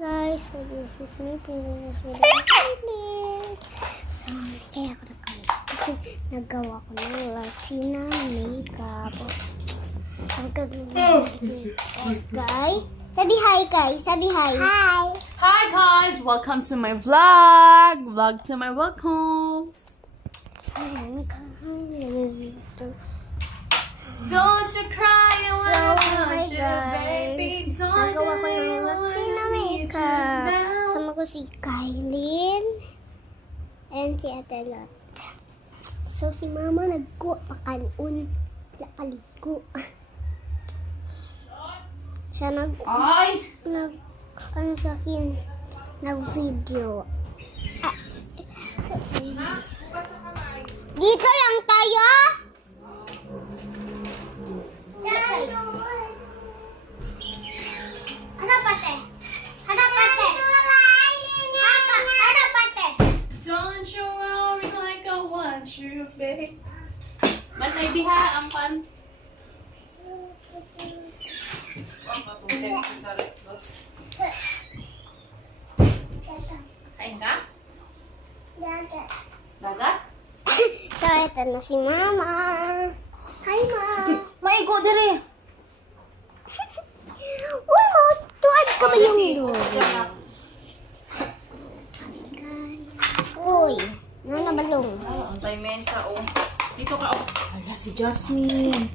Guys, so this is me, Princess with a Island. Kaya ako nag-make kasi nagawa ko ng Latina makeup. Ang gagawin guys. Sabi hi, guys. Sabi hi. Hi. Hi, guys. Welcome to my vlog. Vlog to my welcome. Don't you cry, I want you, baby. Don't Nagawa ko ng Latina makeup. Sama ko si Kailin and si Ate Lot. So, si Mama nagko-pakanon. Nakaligo. Siya ano sa akin, nag-video. Dito lang tayo. Don't you worry like I want you, babe. Matay biha ang pan. Kain ka? Dagat? So, ito na si Mama. Hi, Ma. Maigo dire. Uy, tuwad ka ba yung doon? Uy, nanabalong. Ang tayo mesa, oh. Dito ka, oh. Hala, si Jasmine.